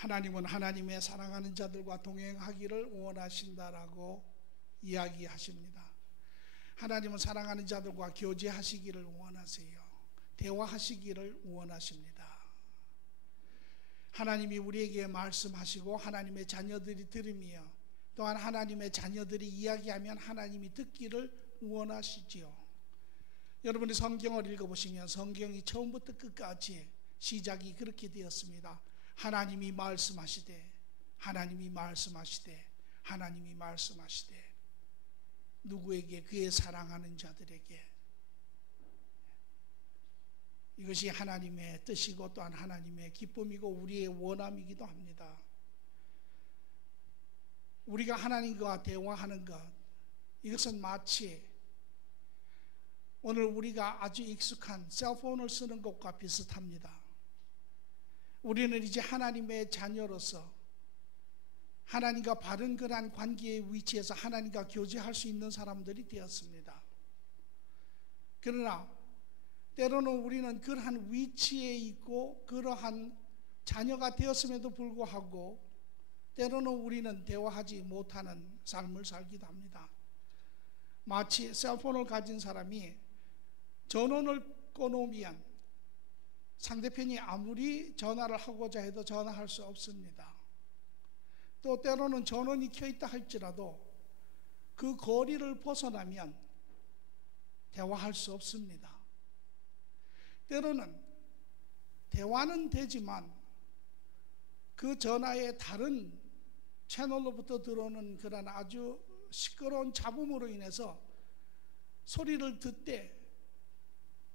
하나님은 하나님의 사랑하는 자들과 동행하기를 원하신다라고 이야기하십니다. 하나님은 사랑하는 자들과 교제하시기를 원하세요. 대화하시기를 원하십니다. 하나님이 우리에게 말씀하시고 하나님의 자녀들이 들으며 또한 하나님의 자녀들이 이야기하면 하나님이 듣기를 원하시지요. 여러분이 성경을 읽어보시면 성경이 처음부터 끝까지 시작이 그렇게 되었습니다. 하나님이 말씀하시되, 하나님이 말씀하시되, 하나님이 말씀하시되, 누구에게? 그의 사랑하는 자들에게. 이것이 하나님의 뜻이고 또한 하나님의 기쁨이고 우리의 원함이기도 합니다. 우리가 하나님과 대화하는 것, 이것은 마치 오늘 우리가 아주 익숙한 셀폰을 쓰는 것과 비슷합니다. 우리는 이제 하나님의 자녀로서 하나님과 바른 그러한 관계의 위치에서 하나님과 교제할 수 있는 사람들이 되었습니다. 그러나 때로는 우리는 그러한 위치에 있고 그러한 자녀가 되었음에도 불구하고 때로는 우리는 대화하지 못하는 삶을 살기도 합니다. 마치 셀폰을 가진 사람이 전원을 꺼놓으면 상대편이 아무리 전화를 하고자 해도 전화할 수 없습니다. 또 때로는 전원이 켜있다 할지라도 그 거리를 벗어나면 대화할 수 없습니다. 때로는 대화는 되지만 그 전화의 다른 채널로부터 들어오는 그런 아주 시끄러운 잡음으로 인해서 소리를 듣되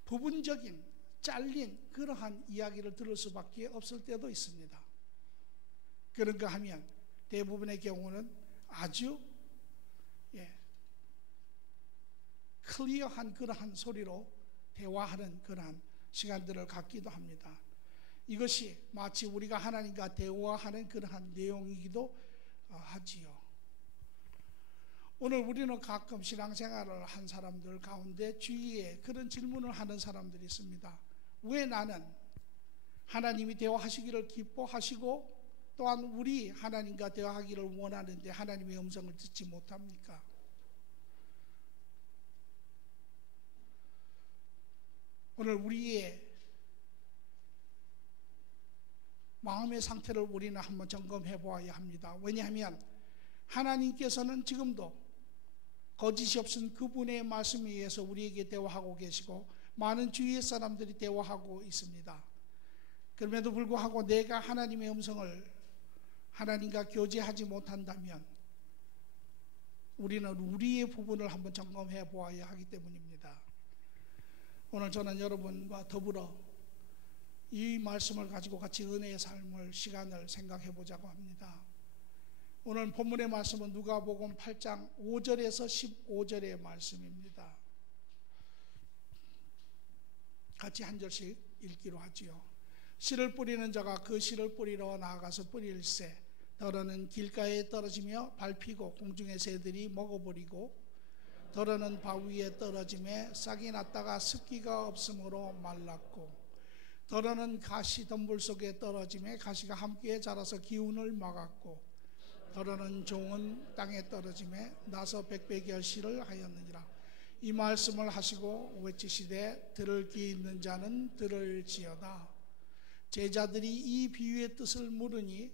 부분적인 잘린 그러한 이야기를 들을 수밖에 없을 때도 있습니다. 그런가 하면 대부분의 경우는 아주 클리어한 그러한 소리로 대화하는 그러한 시간들을 갖기도 합니다. 이것이 마치 우리가 하나님과 대화하는 그러한 내용이기도 하지요. 오늘 우리는 가끔 신앙생활을 한 사람들 가운데 주위에 그런 질문을 하는 사람들이 있습니다. 왜 나는 하나님이 대화하시기를 기뻐하시고 또한 우리 하나님과 대화하기를 원하는데 하나님의 음성을 듣지 못합니까? 오늘 우리의 마음의 상태를 우리는 한번 점검해 보아야 합니다. 왜냐하면 하나님께서는 지금도 거짓이 없은 그분의 말씀에 의해서 우리에게 대화하고 계시고 많은 주위의 사람들이 대화하고 있습니다. 그럼에도 불구하고 내가 하나님의 음성을 하나님과 교제하지 못한다면 우리는 우리의 부분을 한번 점검해 보아야 하기 때문입니다. 오늘 저는 여러분과 더불어 이 말씀을 가지고 같이 은혜의 삶을 시간을 생각해 보자고 합니다. 오늘 본문의 말씀은 누가복음 8장 5절에서 15절의 말씀입니다. 같이 한 절씩 읽기로 하지요. 씨를 뿌리는 자가 그 씨를 뿌리러 나아가서 뿌릴새 더러는 길가에 떨어지며 밟히고 공중의 새들이 먹어버리고 더러는 바위에 떨어짐에 싹이 났다가 습기가 없으므로 말랐고 더러는 가시 덤불 속에 떨어짐에 가시가 함께 자라서 기운을 막았고 더러는 종은 땅에 떨어짐에 나서 백배결실을 하였느니라. 이 말씀을 하시고 외치시되 들을 귀 있는 자는 들을지어다. 제자들이 이 비유의 뜻을 물으니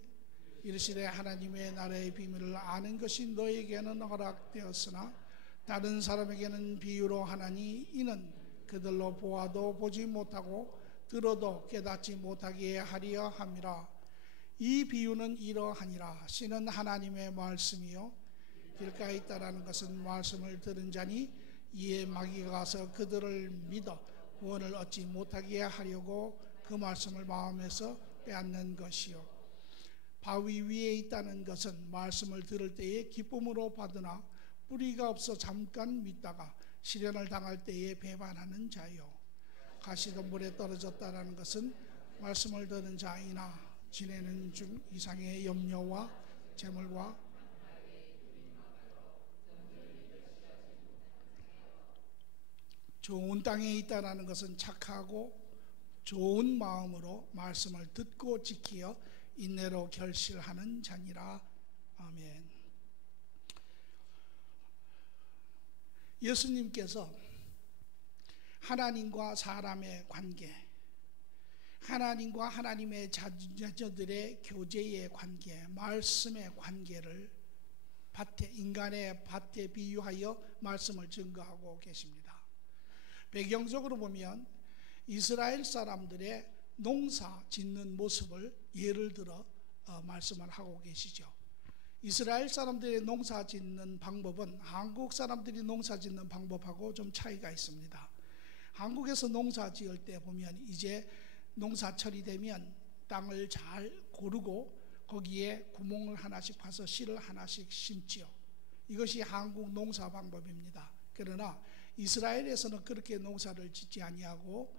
이르시되 하나님의 나라의 비밀을 아는 것이 너에게는 허락되었으나 다른 사람에게는 비유로 하나니 이는 그들로 보아도 보지 못하고 들어도 깨닫지 못하게 하려 함이라. 이 비유는 이러하니라. 씨는 하나님의 말씀이요 길가에 있다라는 것은 말씀을 들은 자니 이에 마귀가 가서 그들을 믿어 구원을 얻지 못하게 하려고 그 말씀을 마음에서 빼앗는 것이요 바위 위에 있다는 것은 말씀을 들을 때에 기쁨으로 받으나 뿌리가 없어 잠깐 믿다가 시련을 당할 때에 배반하는 자요 가시덤불에 떨어졌다라는 것은 말씀을 듣는 자이나 지내는 중 이상의 염려와 재물과 좋은 땅에 있다라는 것은 착하고 좋은 마음으로 말씀을 듣고 지키어 인내로 결실하는 자니라. 아멘. 예수님께서 하나님과 사람의 관계, 하나님과 하나님의 자녀들의 교제의 관계, 말씀의 관계를 인간의 밭에 비유하여 말씀을 증거하고 계십니다. 배경적으로 보면 이스라엘 사람들의 농사 짓는 모습을 예를 들어 말씀을 하고 계시죠. 이스라엘 사람들의 농사 짓는 방법은 한국 사람들이 농사 짓는 방법하고 좀 차이가 있습니다. 한국에서 농사 지을 때 보면 이제 농사철이 되면 땅을 잘 고르고 거기에 구멍을 하나씩 파서 씨를 하나씩 심지요. 이것이 한국 농사 방법입니다. 그러나 이스라엘에서는 그렇게 농사를 짓지 아니하고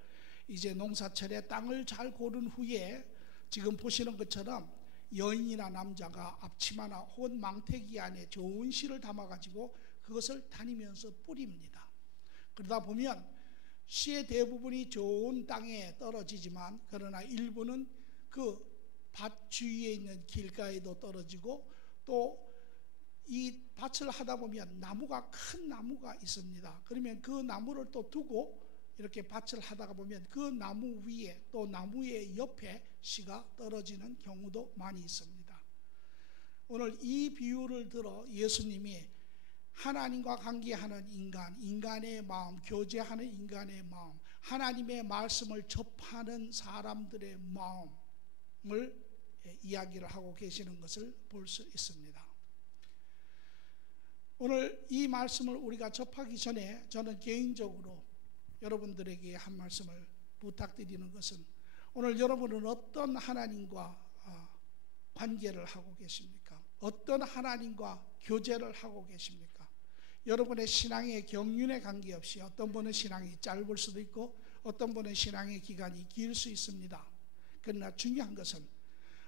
이제 농사철에 땅을 잘 고른 후에 지금 보시는 것처럼 여인이나 남자가 앞치마나 혹은 망태기 안에 좋은 씨를 담아가지고 그것을 다니면서 뿌립니다. 그러다 보면 씨의 대부분이 좋은 땅에 떨어지지만 그러나 일부는 그 밭 주위에 있는 길가에도 떨어지고 또 이 밭을 하다 보면 나무가 큰 나무가 있습니다. 그러면 그 나무를 또 두고 이렇게 밭을 하다가 보면 그 나무 위에 또 나무의 옆에 씨가 떨어지는 경우도 많이 있습니다. 오늘 이 비유를 들어 예수님이 하나님과 관계하는 인간, 인간의 마음, 교제하는 인간의 마음, 하나님의 말씀을 접하는 사람들의 마음을 이야기를 하고 계시는 것을 볼 수 있습니다. 오늘 이 말씀을 우리가 접하기 전에 저는 개인적으로 여러분들에게 한 말씀을 부탁드리는 것은 오늘 여러분은 어떤 하나님과 관계를 하고 계십니까? 어떤 하나님과 교제를 하고 계십니까? 여러분의 신앙의 경륜에 관계없이 어떤 분은 신앙이 짧을 수도 있고 어떤 분은 신앙의 기간이 길 수 있습니다. 그러나 중요한 것은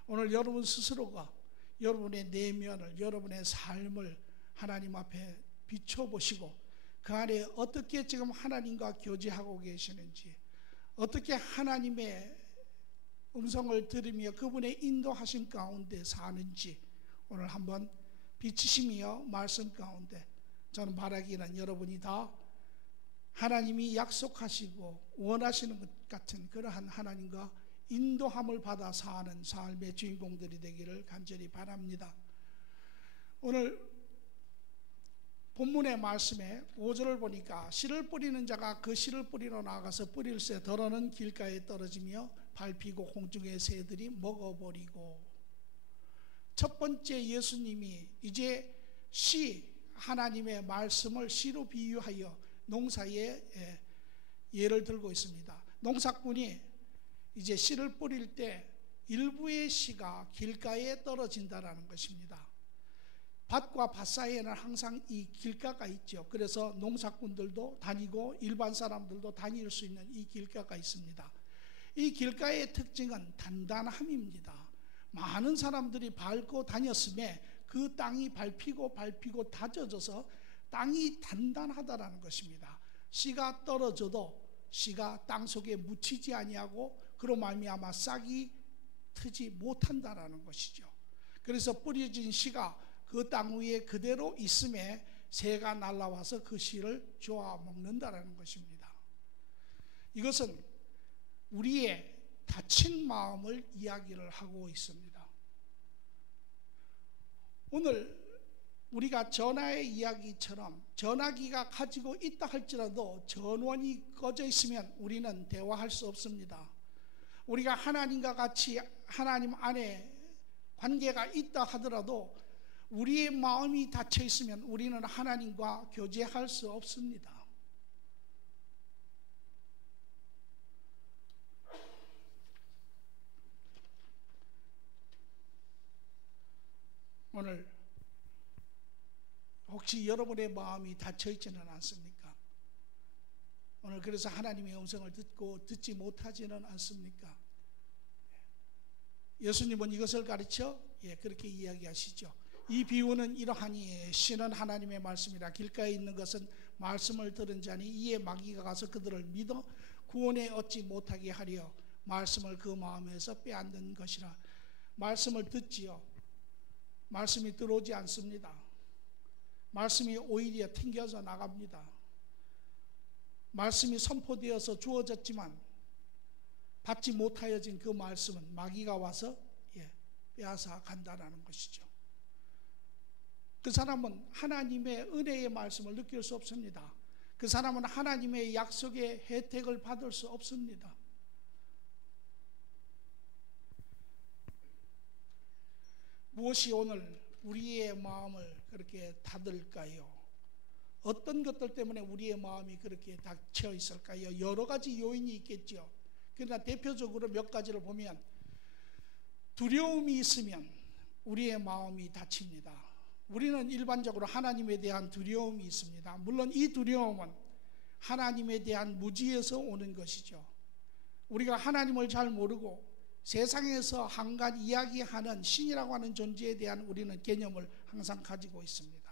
오늘 여러분 스스로가 여러분의 내면을, 여러분의 삶을 하나님 앞에 비춰보시고 그 안에 어떻게 지금 하나님과 교제하고 계시는지, 어떻게 하나님의 음성을 들으며 그분의 인도하신 가운데 사는지 오늘 한번 비치시며 말씀 가운데 저는 바라기는 여러분이 다 하나님이 약속하시고 원하시는 것 같은 그러한 하나님과 인도함을 받아 사는 삶의 주인공들이 되기를 간절히 바랍니다. 오늘 본문의 말씀에 5절을 보니까 씨를 뿌리는 자가 그 씨를 뿌리러 나가서 뿌릴새 더러는 길가에 떨어지며 밟히고 공중의 새들이 먹어버리고. 첫 번째 예수님이 이제 씨, 하나님의 말씀을 씨로 비유하여 농사의 예를 들고 있습니다. 농사꾼이 이제 씨를 뿌릴 때 일부의 씨가 길가에 떨어진다라는 것입니다. 밭과 밭 사이에는 항상 이 길가가 있죠. 그래서 농사꾼들도 다니고 일반 사람들도 다닐 수 있는 이 길가가 있습니다. 이 길가의 특징은 단단함입니다. 많은 사람들이 밟고 다녔음에 그 땅이 밟히고 다져져서 땅이 단단하다라는 것입니다. 씨가 떨어져도 씨가 땅 속에 묻히지 아니하고 그로 말미암아 싹이 트지 못한다라는 것이죠. 그래서 뿌려진 씨가 그 땅 위에 그대로 있음에 새가 날아와서 그 씨를 쪼아 먹는다라는 것입니다. 이것은 우리의 다친 마음을 이야기를 하고 있습니다. 오늘 우리가 전화의 이야기처럼 전화기가 가지고 있다 할지라도 전원이 꺼져 있으면 우리는 대화할 수 없습니다. 우리가 하나님과 같이 하나님 안에 관계가 있다 하더라도 우리의 마음이 닫혀 있으면 우리는 하나님과 교제할 수 없습니다. 오늘 혹시 여러분의 마음이 닫혀 있지는 않습니까? 오늘 그래서 하나님의 음성을 듣지 못하지는 않습니까? 예수님은 이것을 가르쳐 그렇게 이야기하시죠. 이 비유는 이러하니 씨는 하나님의 말씀이라 길가에 있는 것은 말씀을 들은 자니 이에 마귀가 가서 그들을 믿어 구원에 얻지 못하게 하려 말씀을 그 마음에서 빼앗는 것이라. 말씀을 듣지요. 말씀이 들어오지 않습니다. 말씀이 오히려 튕겨져 나갑니다. 말씀이 선포되어서 주어졌지만 받지 못하여진 그 말씀은 마귀가 와서 빼앗아 간다라는 것이죠. 그 사람은 하나님의 은혜의 말씀을 느낄 수 없습니다. 그 사람은 하나님의 약속의 혜택을 받을 수 없습니다. 무엇이 오늘 우리의 마음을 그렇게 닫을까요? 어떤 것들 때문에 우리의 마음이 그렇게 닫혀 있을까요? 여러 가지 요인이 있겠죠. 그러나 대표적으로 몇 가지를 보면 두려움이 있으면 우리의 마음이 닫힙니다. 우리는 일반적으로 하나님에 대한 두려움이 있습니다. 물론 이 두려움은 하나님에 대한 무지에서 오는 것이죠. 우리가 하나님을 잘 모르고 세상에서 한간 이야기하는 신이라고 하는 존재에 대한 우리는 개념을 항상 가지고 있습니다.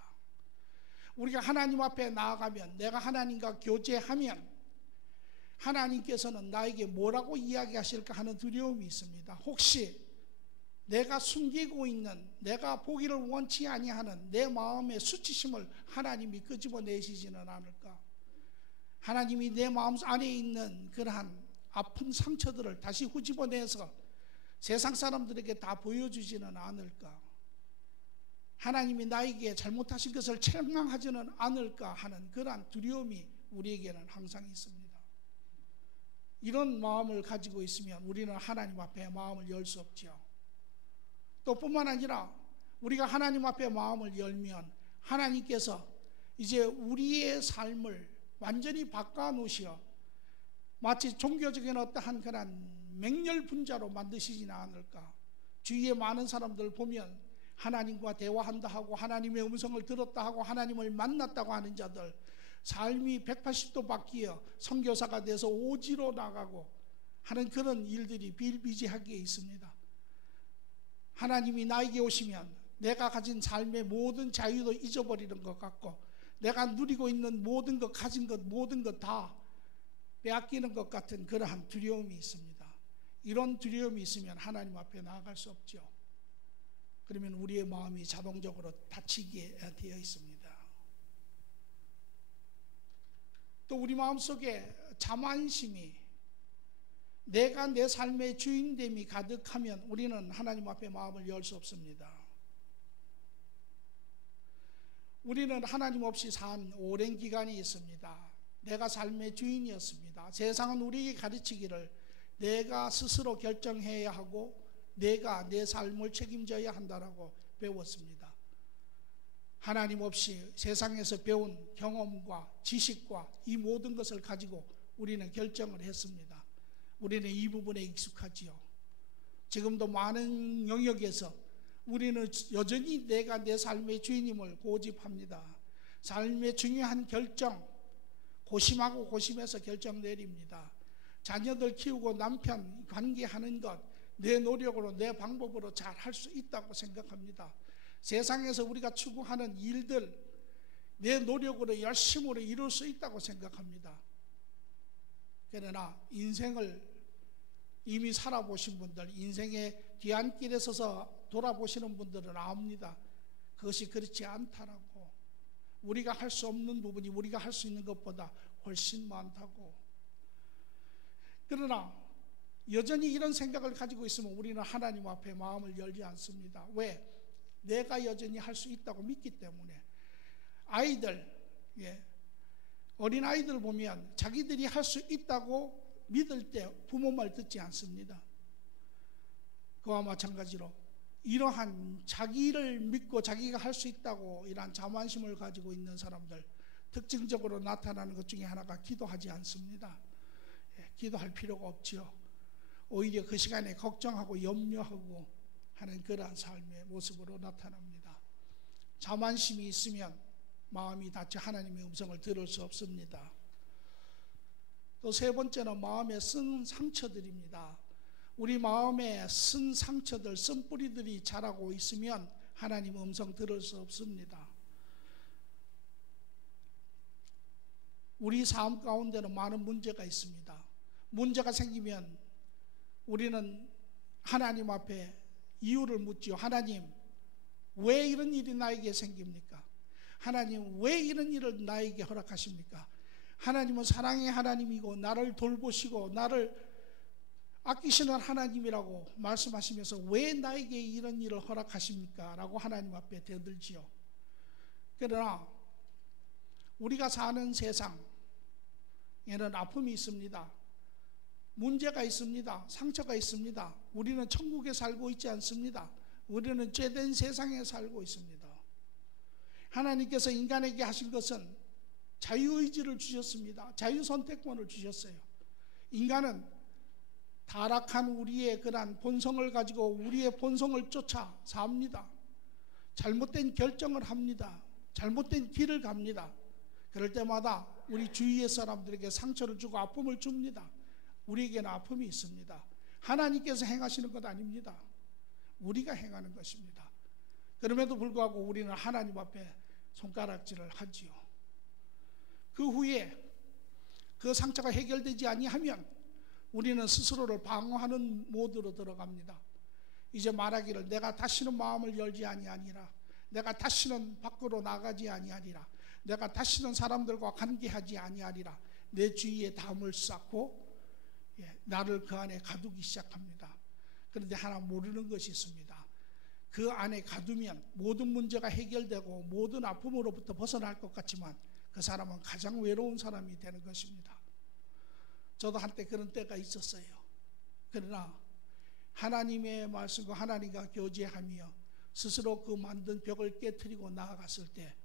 우리가 하나님 앞에 나아가면, 내가 하나님과 교제하면 하나님께서는 나에게 뭐라고 이야기하실까 하는 두려움이 있습니다. 혹시 내가 숨기고 있는, 내가 보기를 원치 아니하는 내 마음의 수치심을 하나님이 끄집어내시지는 않을까? 하나님이 내 마음 안에 있는 그러한 아픈 상처들을 다시 후집어내서 세상 사람들에게 다 보여주지는 않을까? 하나님이 나에게 잘못하신 것을 책망하지는 않을까 하는 그러한 두려움이 우리에게는 항상 있습니다. 이런 마음을 가지고 있으면 우리는 하나님 앞에 마음을 열 수 없죠. 또 뿐만 아니라 우리가 하나님 앞에 마음을 열면 하나님께서 이제 우리의 삶을 완전히 바꿔놓으시어 마치 종교적인 어떠한 그런 맹렬분자로 만드시지는 않을까. 주위에 많은 사람들 보면 하나님과 대화한다 하고 하나님의 음성을 들었다 하고 하나님을 만났다고 하는 자들, 삶이 180도 바뀌어 선교사가 돼서 오지로 나가고 하는 그런 일들이 비일비재하게 있습니다. 하나님이 나에게 오시면 내가 가진 삶의 모든 자유도 잊어버리는 것 같고, 내가 누리고 있는 모든 것, 가진 것, 모든 것 다 빼앗기는 것 같은 그러한 두려움이 있습니다. 이런 두려움이 있으면 하나님 앞에 나아갈 수 없죠. 그러면 우리의 마음이 자동적으로 닫히게 되어 있습니다. 또 우리 마음속에 자만심이, 내가 내 삶의 주인됨이 가득하면 우리는 하나님 앞에 마음을 열 수 없습니다. 우리는 하나님 없이 산 오랜 기간이 있습니다. 내가 삶의 주인이었습니다. 세상은 우리에게 가르치기를 내가 스스로 결정해야 하고 내가 내 삶을 책임져야 한다라고 배웠습니다. 하나님 없이 세상에서 배운 경험과 지식과 이 모든 것을 가지고 우리는 결정을 했습니다. 우리는 이 부분에 익숙하지요. 지금도 많은 영역에서 우리는 여전히 내가 내 삶의 주인임을 고집합니다. 삶의 중요한 결정, 고심하고 고심해서 결정 내립니다. 자녀들 키우고 남편 관계하는 것, 내 노력으로 내 방법으로 잘 할 수 있다고 생각합니다. 세상에서 우리가 추구하는 일들, 내 노력으로 열심으로 이룰 수 있다고 생각합니다. 그러나 인생을 이미 살아보신 분들, 인생의 뒤안길에 서서 돌아보시는 분들은 압니다. 그것이 그렇지 않다라고. 우리가 할 수 없는 부분이 우리가 할 수 있는 것보다 훨씬 많다고. 그러나 여전히 이런 생각을 가지고 있으면 우리는 하나님 앞에 마음을 열지 않습니다. 왜? 내가 여전히 할 수 있다고 믿기 때문에. 아이들, 어린 아이들 보면 자기들이 할 수 있다고 믿을 때 부모 말 듣지 않습니다. 그와 마찬가지로 이러한 자기를 믿고 자기가 할 수 있다고 이러한 자만심을 가지고 있는 사람들, 특징적으로 나타나는 것 중에 하나가 기도하지 않습니다. 기도할 필요가 없지요. 오히려 그 시간에 걱정하고 염려하고 하는 그러한 삶의 모습으로 나타납니다. 자만심이 있으면 마음이 닫혀 하나님의 음성을 들을 수 없습니다. 또 세 번째는 마음에 쓴 상처들입니다. 우리 마음에 쓴 상처들, 쓴 뿌리들이 자라고 있으면 하나님 음성 들을 수 없습니다. 우리 삶 가운데는 많은 문제가 있습니다. 문제가 생기면 우리는 하나님 앞에 이유를 묻지요. 하나님, 왜 이런 일이 나에게 생깁니까? 하나님, 왜 이런 일을 나에게 허락하십니까? 하나님은 사랑의 하나님이고 나를 돌보시고 나를 아끼시는 하나님이라고 말씀하시면서 왜 나에게 이런 일을 허락하십니까? 라고 하나님 앞에 대들지요. 그러나 우리가 사는 세상에는 아픔이 있습니다. 문제가 있습니다. 상처가 있습니다. 우리는 천국에 살고 있지 않습니다. 우리는 죄된 세상에 살고 있습니다. 하나님께서 인간에게 하신 것은 자유의지를 주셨습니다. 자유선택권을 주셨어요. 인간은 타락한 우리의 그러한 본성을 가지고 우리의 본성을 쫓아 삽니다. 잘못된 결정을 합니다. 잘못된 길을 갑니다. 그럴 때마다 우리 주위의 사람들에게 상처를 주고 아픔을 줍니다. 우리에게는 아픔이 있습니다. 하나님께서 행하시는 것 아닙니다. 우리가 행하는 것입니다. 그럼에도 불구하고 우리는 하나님 앞에 손가락질을 하지요. 그 후에 그 상처가 해결되지 아니하면 우리는 스스로를 방어하는 모드로 들어갑니다. 이제 말하기를 내가 다시는 마음을 열지 아니하니라. 내가 다시는 밖으로 나가지 아니하리라. 내가 다시는 사람들과 관계하지 아니하리라. 내 주위에 담을 쌓고 나를 그 안에 가두기 시작합니다. 그런데 하나 모르는 것이 있습니다. 그 안에 가두면 모든 문제가 해결되고 모든 아픔으로부터 벗어날 것 같지만 그 사람은 가장 외로운 사람이 되는 것입니다. 저도 한때 그런 때가 있었어요. 그러나 하나님의 말씀과 하나님과 교제하며 스스로 그 만든 벽을 깨트리고 나아갔을 때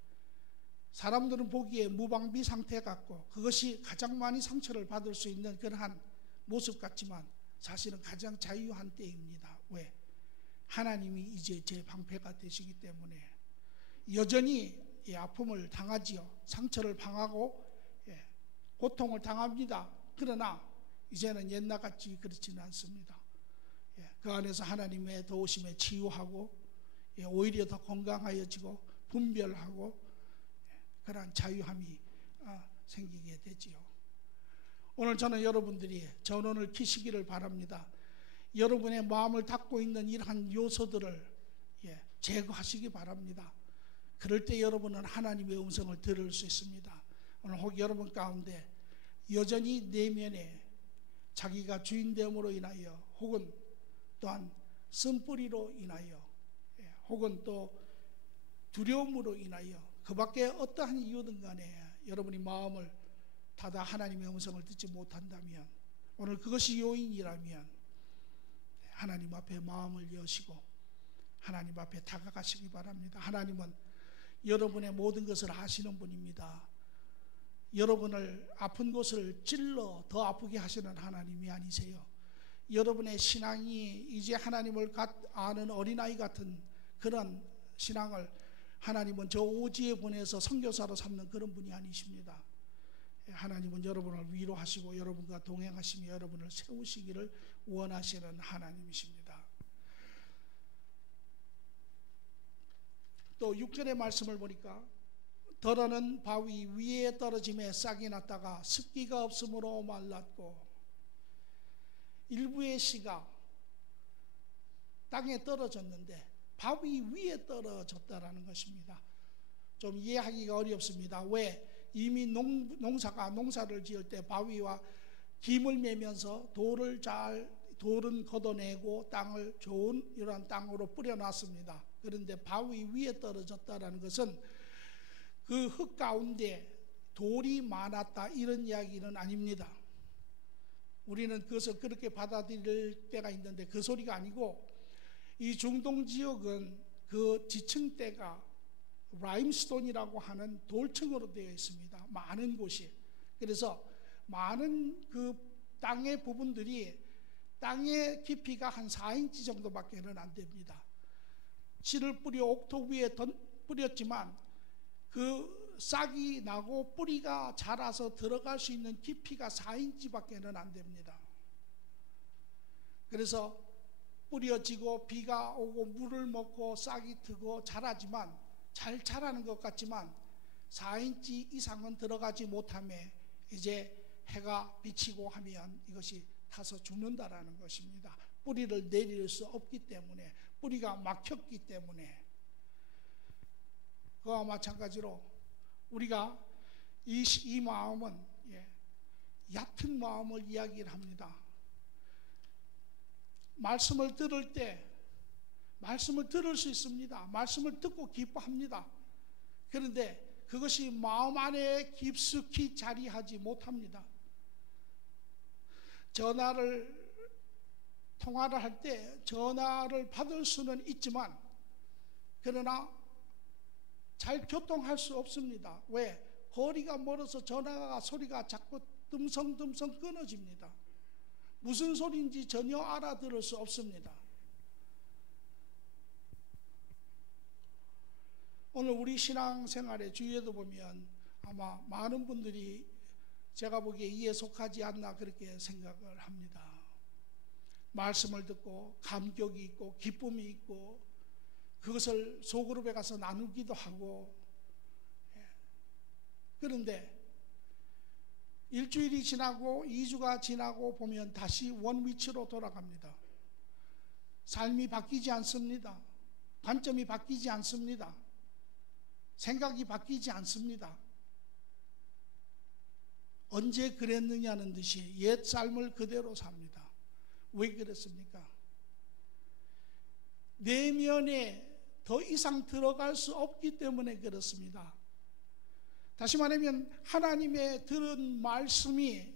사람들은 보기에 무방비 상태 같고 그것이 가장 많이 상처를 받을 수 있는 그러한 모습 같지만 사실은 가장 자유한 때입니다. 왜? 하나님이 이제 제 방패가 되시기 때문에 여전히 아픔을 당하지요. 상처를 당하고 고통을 당합니다. 그러나 이제는 옛날같이 그렇지는 않습니다. 그 안에서 하나님의 도우심에 치유하고 오히려 더 건강하여지고 분별하고 그러한 자유함이 생기게 되지요. 오늘 저는 여러분들이 전원을 켜시기를 바랍니다. 여러분의 마음을 닫고 있는 이러한 요소들을 제거하시기 바랍니다. 그럴 때 여러분은 하나님의 음성을 들을 수 있습니다. 오늘 혹 여러분 가운데 여전히 내면에 자기가 주인됨으로 인하여 혹은 또한 쓴뿌리로 인하여 혹은 또 두려움으로 인하여 그 밖에 어떠한 이유든 간에 여러분이 마음을 닫아 하나님의 음성을 듣지 못한다면 오늘 그것이 요인이라면 하나님 앞에 마음을 여시고 하나님 앞에 다가가시기 바랍니다. 하나님은 여러분의 모든 것을 아시는 분입니다. 여러분을 아픈 곳을 찔러 더 아프게 하시는 하나님이 아니세요. 여러분의 신앙이 이제 하나님을 아는 어린아이 같은 그런 신앙을 하나님은 저 오지에 보내서 선교사로 삼는 그런 분이 아니십니다. 하나님은 여러분을 위로하시고 여러분과 동행하시며 여러분을 세우시기를 원하시는 하나님이십니다. 또 6절의 말씀을 보니까 더러는 바위 위에 떨어짐에 싹이 났다가 습기가 없으므로 말랐고 일부의 씨가 땅에 떨어졌는데 바위 위에 떨어졌다라는 것입니다. 좀 이해하기가 어렵습니다. 왜? 이미 농사를 지을 때 바위와 김을 매면서 돌은 걷어내고 땅을 좋은 이러한 땅으로 뿌려놨습니다. 그런데 바위 위에 떨어졌다라는 것은 그 흙 가운데 돌이 많았다 이런 이야기는 아닙니다. 우리는 그것을 그렇게 받아들일 때가 있는데 그 소리가 아니고 이 중동 지역은 그 지층대가 라임스톤이라고 하는 돌층으로 되어 있습니다. 많은 곳이. 그래서 많은 그 땅의 부분들이 땅의 깊이가 한 4인치 정도밖에는 안 됩니다. 씨를 뿌려 옥토 위에 뿌렸지만 그 싹이 나고 뿌리가 자라서 들어갈 수 있는 깊이가 4인치밖에는 안 됩니다. 그래서 뿌려지고 비가 오고 물을 먹고 싹이 트고 자라지만 잘 자라는 것 같지만 4인치 이상은 들어가지 못하며 이제 해가 비치고 하면 이것이 타서 죽는다라는 것입니다. 뿌리를 내릴 수 없기 때문에, 뿌리가 막혔기 때문에. 그와 마찬가지로 우리가 이 마음은 얕은 마음을 이야기를 합니다. 말씀을 들을 때 말씀을 들을 수 있습니다. 말씀을 듣고 기뻐합니다. 그런데 그것이 마음 안에 깊숙이 자리하지 못합니다. 통화를 할 때 전화를 받을 수는 있지만, 그러나 잘 교통할 수 없습니다. 왜? 거리가 멀어서 전화가 소리가 자꾸 듬성듬성 끊어집니다. 무슨 소리인지 전혀 알아들을 수 없습니다. 오늘 우리 신앙생활의 주위에도 보면 아마 많은 분들이 제가 보기에 이에 속하지 않나 그렇게 생각을 합니다. 말씀을 듣고 감격이 있고 기쁨이 있고 그것을 소그룹에 가서 나누기도 하고, 그런데 일주일이 지나고 2주가 지나고 보면 다시 원위치로 돌아갑니다. 삶이 바뀌지 않습니다. 관점이 바뀌지 않습니다. 생각이 바뀌지 않습니다. 언제 그랬느냐는 듯이 옛 삶을 그대로 삽니다. 왜 그렇습니까? 내면에 더 이상 들어갈 수 없기 때문에 그렇습니다. 다시 말하면 하나님의 들은 말씀이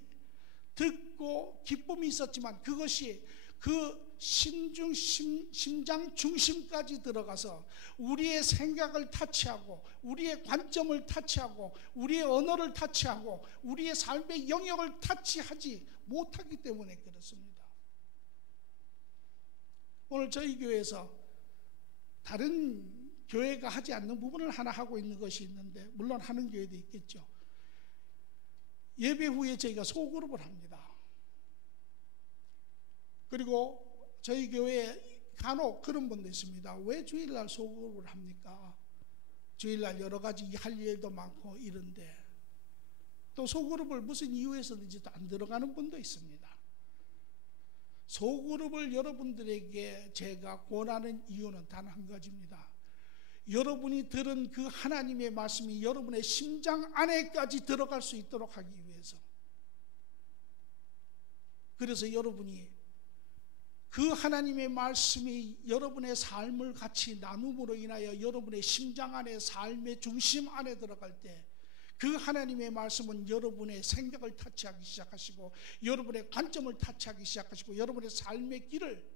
듣고 기쁨이 있었지만 그것이 그 심장 중심까지 들어가서 우리의 생각을 타치하고 우리의 관점을 타치하고 우리의 언어를 타치하고 우리의 삶의 영역을 타치하지 못하기 때문에 그렇습니다. 오늘 저희 교회에서 다른 교회가 하지 않는 부분을 하나 하고 있는 것이 있는데, 물론 하는 교회도 있겠죠. 예배 후에 저희가 소그룹을 합니다. 그리고 저희 교회에 간혹 그런 분도 있습니다. 왜 주일날 소그룹을 합니까? 주일날 여러 가지 할 일도 많고 이런데, 또 소그룹을 무슨 이유에서든지 또 안 들어가는 분도 있습니다. 소그룹을 여러분들에게 제가 권하는 이유는 단 한 가지입니다. 여러분이 들은 그 하나님의 말씀이 여러분의 심장 안에까지 들어갈 수 있도록 하기 위해서. 그래서 여러분이 그 하나님의 말씀이 여러분의 삶을 같이 나눔으로 인하여 여러분의 심장 안에, 삶의 중심 안에 들어갈 때 그 하나님의 말씀은 여러분의 생각을 타치하기 시작하시고 여러분의 관점을 타치하기 시작하시고 여러분의 삶의 길을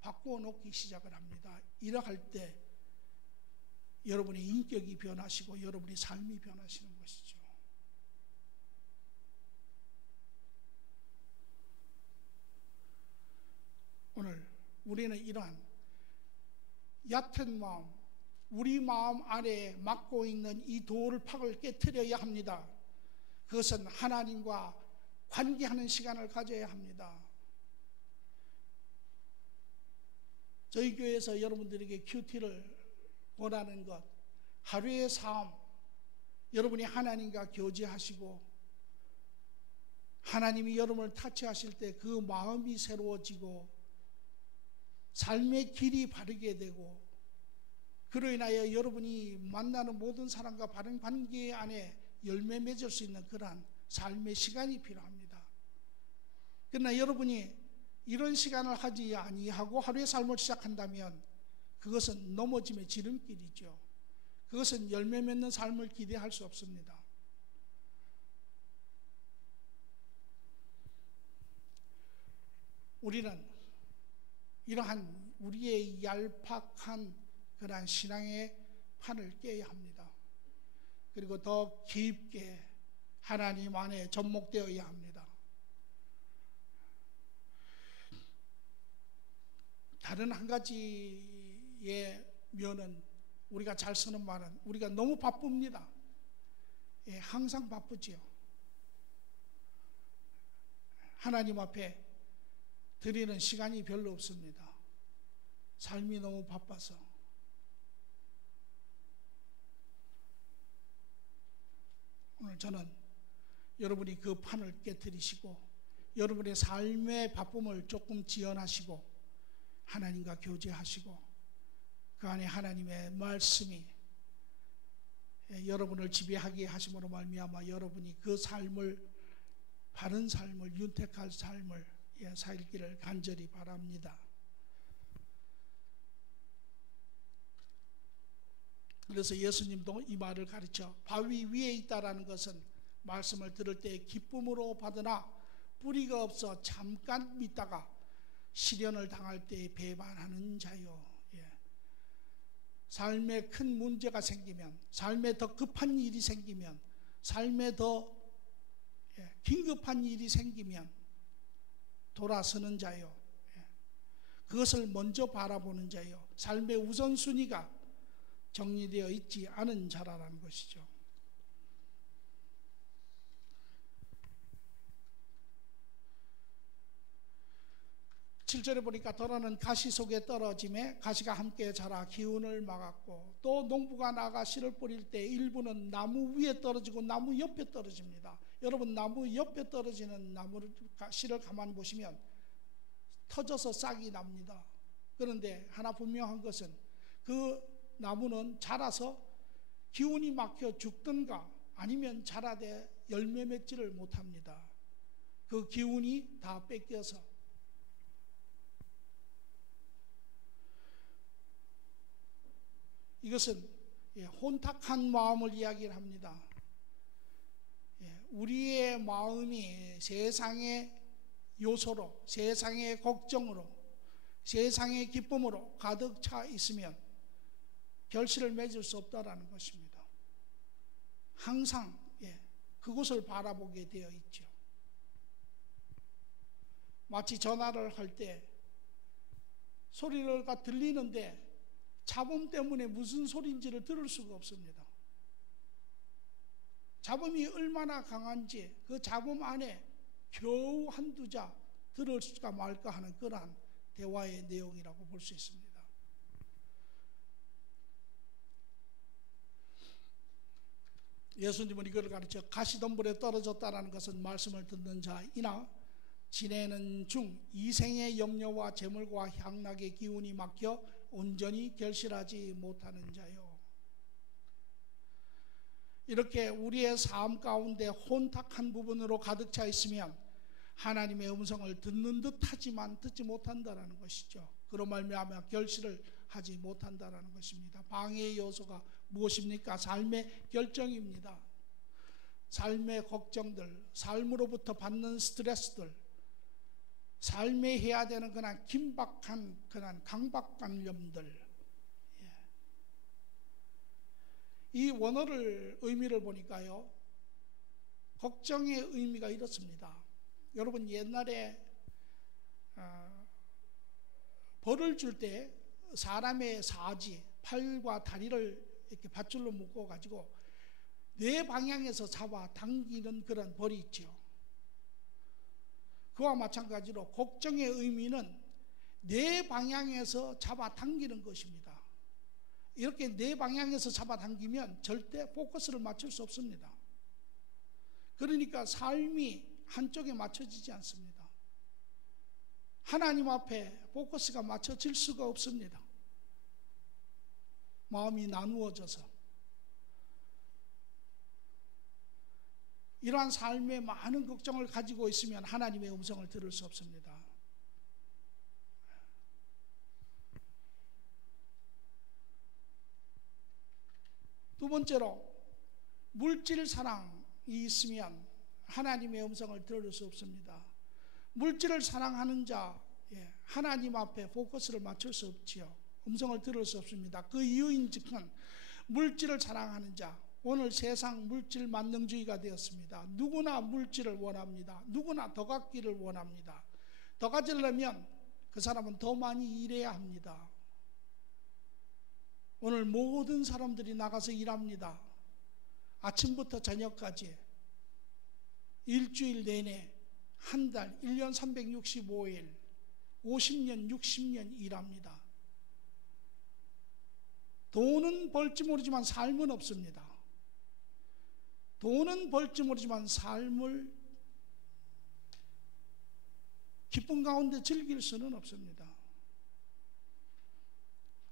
바꾸어 놓기 시작을 합니다. 이러할 때 여러분의 인격이 변하시고 여러분의 삶이 변하시는 것이죠. 오늘 우리는 이러한 얕은 마음, 우리 마음 안에 막고 있는 이 돌팍을 깨트려야 합니다. 그것은 하나님과 관계하는 시간을 가져야 합니다. 저희 교회에서 여러분들에게 큐티를 원하는 것, 하루의 삶, 여러분이 하나님과 교제하시고 하나님이 여러분을 타치하실 때 그 마음이 새로워지고 삶의 길이 바르게 되고, 그로 인하여 여러분이 만나는 모든 사람과 바른 관계 안에 열매 맺을 수 있는 그러한 삶의 시간이 필요합니다. 그러나 여러분이 이런 시간을 하지 아니하고 하루의 삶을 시작한다면 그것은 넘어짐의 지름길이죠. 그것은 열매 맺는 삶을 기대할 수 없습니다. 우리는 이러한 우리의 얄팍한 그러한 신앙의 판을 깨야 합니다. 그리고 더 깊게 하나님 안에 접목되어야 합니다. 다른 한 가지의 면은, 우리가 잘 쓰는 말은 우리가 너무 바쁩니다. 예, 항상 바쁘지요. 하나님 앞에 드리는 시간이 별로 없습니다. 삶이 너무 바빠서. 오늘 저는 여러분이 그 판을 깨트리시고 여러분의 삶의 바쁨을 조금 지연하시고 하나님과 교제하시고 그 안에 하나님의 말씀이 여러분을 지배하게 하심으로 말미암아 여러분이 그 삶을 바른 삶을 윤택할 삶을 살기를 간절히 바랍니다. 그래서 예수님도 이 말을 가르쳐 바위 위에 있다라는 것은 말씀을 들을 때 기쁨으로 받으나 뿌리가 없어 잠깐 믿다가 시련을 당할 때 배반하는 자요. 삶에 큰 문제가 생기면, 삶에 더 급한 일이 생기면, 삶에 더 긴급한 일이 생기면 돌아서는 자요. 그것을 먼저 바라보는 자요. 삶의 우선순위가 정리되어 있지 않은 자라는 것이죠. 7절에 보니까 더러는 가시 속에 떨어짐에 가시가 함께 자라 기운을 막았고, 또 농부가 나가 씨를 뿌릴 때 일부는 나무 위에 떨어지고 나무 옆에 떨어집니다. 여러분, 나무 옆에 떨어지는 나무를 씨를 가만히 보시면 터져서 싹이 납니다. 그런데 하나 분명한 것은 그 나무는 자라서 기운이 막혀 죽든가 아니면 자라되 열매 맺지를 못합니다. 그 기운이 다 뺏겨서. 이것은 혼탁한 마음을 이야기를 합니다. 우리의 마음이 세상의 요소로, 세상의 걱정으로, 세상의 기쁨으로 가득 차 있으면 결실을 맺을 수 없다라는 것입니다. 항상 그곳을 바라보게 되어 있죠. 마치 전화를 할 때 소리가 들리는데 잡음 때문에 무슨 소리인지를 들을 수가 없습니다. 잡음이 얼마나 강한지 그 잡음 안에 겨우 한두 자 들을까 말까 하는 그러한 대화의 내용이라고 볼 수 있습니다. 예수님은 이걸 가르쳐 가시덤불에 떨어졌다는 것은 말씀을 듣는 자이나 지내는 중 이생의 염려와 재물과 향락의 기운이 막혀 온전히 결실하지 못하는 자요. 이렇게 우리의 삶 가운데 혼탁한 부분으로 가득 차 있으면 하나님의 음성을 듣는 듯 하지만 듣지 못한다는 것이죠. 그로 말미암아 결실을 하지 못한다는 것입니다. 방해의 요소가 무엇입니까? 삶의 결정입니다. 삶의 걱정들, 삶으로부터 받는 스트레스들, 삶에 해야 되는 그런 긴박한 그런 강박관념들. 이 원어를 의미를 보니까요, 걱정의 의미가 이렇습니다. 여러분, 옛날에 벌을 줄 때 사람의 사지, 팔과 다리를 이렇게 밧줄로 묶어 가지고 네 방향에서 잡아 당기는 그런 벌이 있죠. 그와 마찬가지로 걱정의 의미는 네 방향에서 잡아 당기는 것입니다. 이렇게 네 방향에서 잡아 당기면 절대 포커스를 맞출 수 없습니다. 그러니까 삶이 한쪽에 맞춰지지 않습니다. 하나님 앞에 포커스가 맞춰질 수가 없습니다. 마음이 나누어져서. 이러한 삶에 많은 걱정을 가지고 있으면 하나님의 음성을 들을 수 없습니다. 두 번째로, 물질 사랑이 있으면 하나님의 음성을 들을 수 없습니다. 물질을 사랑하는 자, 하나님 앞에 포커스를 맞출 수 없지요. 음성을 들을 수 없습니다. 그 이유인즉슨 물질을 사랑하는 자, 오늘 세상 물질 만능주의가 되었습니다. 누구나 물질을 원합니다. 누구나 더 갖기를 원합니다. 더 가지려면 그 사람은 더 많이 일해야 합니다. 오늘 모든 사람들이 나가서 일합니다. 아침부터 저녁까지 일주일 내내 한 달, 1년 365일 50년, 60년 일합니다. 돈은 벌지 모르지만 삶은 없습니다. 돈은 벌지 모르지만 삶을 기쁨 가운데 즐길 수는 없습니다.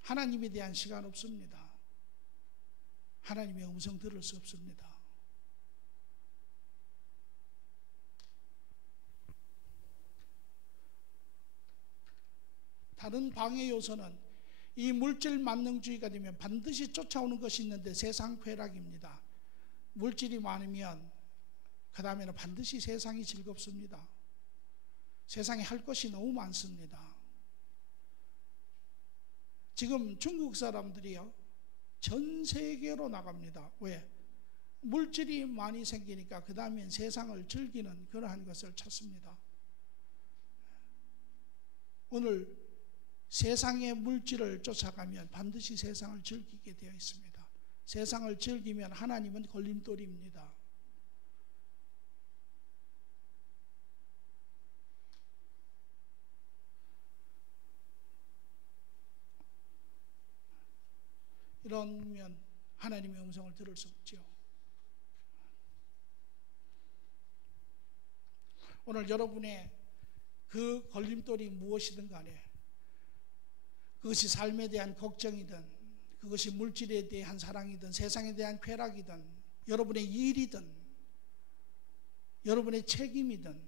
하나님에 대한 시간 없습니다. 하나님의 음성 들을 수 없습니다. 다른 방해 요소는 이 물질 만능주의가 되면 반드시 쫓아오는 것이 있는데 세상 쾌락입니다. 물질이 많으면 그 다음에는 반드시 세상이 즐겁습니다. 세상에 할 것이 너무 많습니다. 지금 중국 사람들이요, 전 세계로 나갑니다. 왜? 물질이 많이 생기니까 그 다음엔 세상을 즐기는 그러한 것을 찾습니다. 오늘 세상의 물질을 쫓아가면 반드시 세상을 즐기게 되어 있습니다. 세상을 즐기면 하나님은 걸림돌입니다. 이러면 하나님의 음성을 들을 수 없죠. 오늘 여러분의 그 걸림돌이 무엇이든 간에, 그것이 삶에 대한 걱정이든, 그것이 물질에 대한 사랑이든, 세상에 대한 쾌락이든, 여러분의 일이든, 여러분의 책임이든,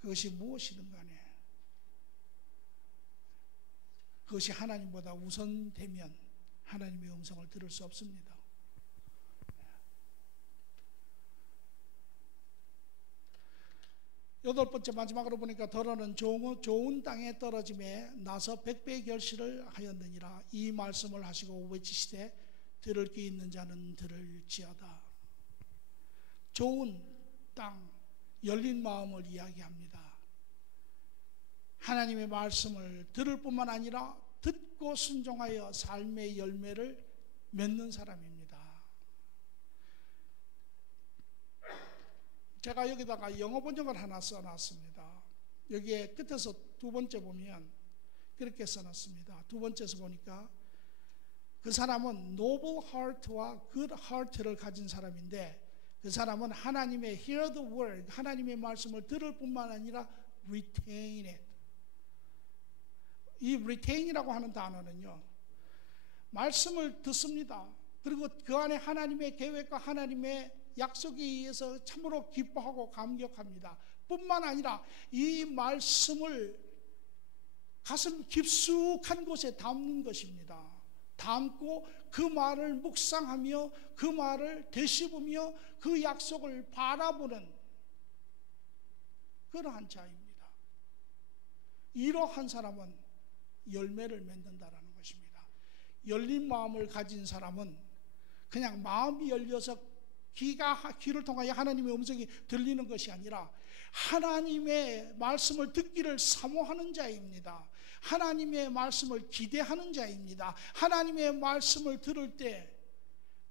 그것이 무엇이든 간에 그것이 하나님보다 우선되면 하나님의 음성을 들을 수 없습니다. 여덟 번째 마지막으로 보니까 더러는 좋은 땅에 떨어짐에 나서 100배의 결실을 하였느니라. 이 말씀을 하시고 외치시되 들을 귀 있는 자는 들을지어다. 좋은 땅, 열린 마음을 이야기합니다. 하나님의 말씀을 들을 뿐만 아니라 듣고 순종하여 삶의 열매를 맺는 사람입니다. 제가 여기다가 영어 번역을 하나 써놨습니다. 여기에 끝에서 두 번째 보면 그렇게 써놨습니다. 두 번째에서 보니까 그 사람은 noble heart와 good heart를 가진 사람인데, 그 사람은 하나님의 hear the word, 하나님의 말씀을 들을 뿐만 아니라 retain it. 이 retain이라고 하는 단어는요, 말씀을 듣습니다. 그리고 그 안에 하나님의 계획과 하나님의 약속에 의해서 참으로 기뻐하고 감격합니다. 뿐만 아니라 이 말씀을 가슴 깊숙한 곳에 담는 것입니다. 담고 그 말을 묵상하며 그 말을 되씹으며 그 약속을 바라보는 그러한 자입니다. 이러한 사람은 열매를 맺는다라는 것입니다. 열린 마음을 가진 사람은 그냥 마음이 열려서 귀를 통하여 하나님의 음성이 들리는 것이 아니라 하나님의 말씀을 듣기를 사모하는 자입니다. 하나님의 말씀을 기대하는 자입니다. 하나님의 말씀을 들을 때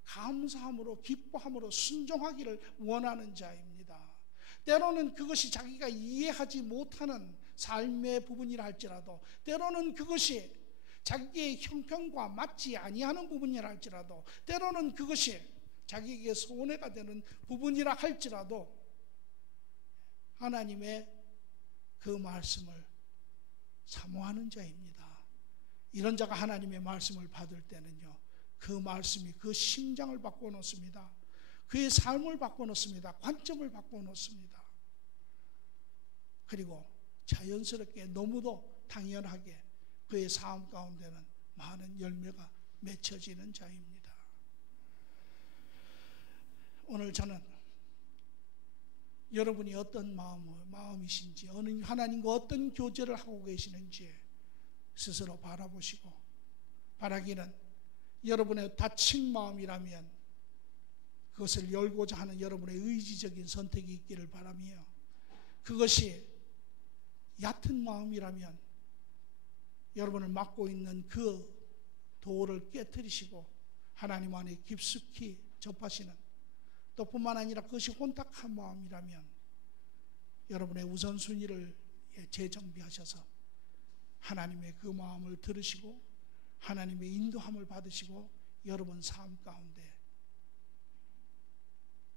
감사함으로 기뻐함으로 순종하기를 원하는 자입니다. 때로는 그것이 자기가 이해하지 못하는 삶의 부분이라 할지라도, 때로는 그것이 자기의 형편과 맞지 아니하는 부분이라 할지라도, 때로는 그것이 자기에게 손해가 되는 부분이라 할지라도 하나님의 그 말씀을 사모하는 자입니다. 이런 자가 하나님의 말씀을 받을 때는요, 그 말씀이 그 심장을 바꿔놓습니다. 그의 삶을 바꿔놓습니다. 관점을 바꿔놓습니다. 그리고 자연스럽게 너무도 당연하게 그의 삶 가운데는 많은 열매가 맺혀지는 자입니다. 오늘 저는 여러분이 어떤 마음이신지, 하나님과 어떤 교제를 하고 계시는지 스스로 바라보시고, 바라기는 여러분의 닫힌 마음이라면 그것을 열고자 하는 여러분의 의지적인 선택이 있기를 바라며, 그것이 얕은 마음이라면 여러분을 막고 있는 그 도를 깨트리시고 하나님 안에 깊숙이 접하시는, 또 뿐만 아니라 그것이 혼탁한 마음이라면 여러분의 우선순위를 재정비하셔서 하나님의 그 마음을 들으시고 하나님의 인도함을 받으시고 여러분 삶 가운데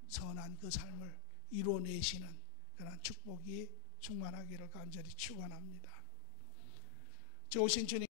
선한 그 삶을 이루어내시는 그런 축복이 충만하기를 간절히 축원합니다. 좋으신 주님